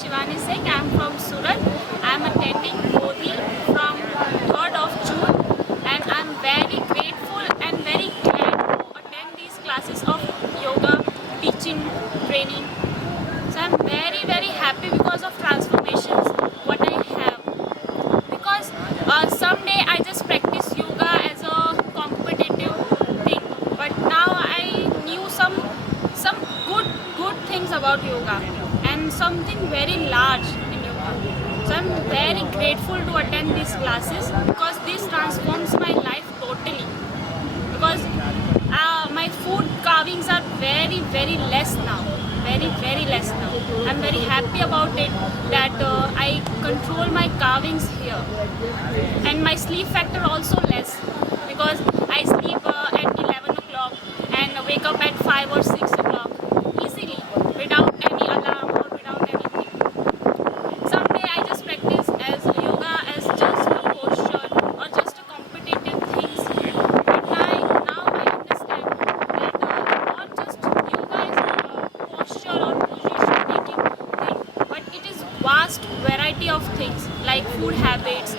Shivani Singh. I am from Surat. I am attending Bodhi from 3rd of June, and I am very grateful and very glad to attend these classes of yoga, teaching, training. So I am very happy because of transformations what I have. Because someday I just practice yoga as a competitive thing, but now I knew some good things about yoga and something very large in yoga. So I'm very grateful to attend these classes because this transforms my life totally. Because my food carvings are very less now. Very less now. I'm very happy about it that I control my carvings here, and my sleep factor also less because I sleep at 11 o'clock and wake up at 5 or 6 o'clock easily without any alarm or without anything. Someday I just practice as yoga as just a posture or just a competitive things. But now I understand that not just yoga is a posture or position taking thing, but it is vast variety of things like food habits,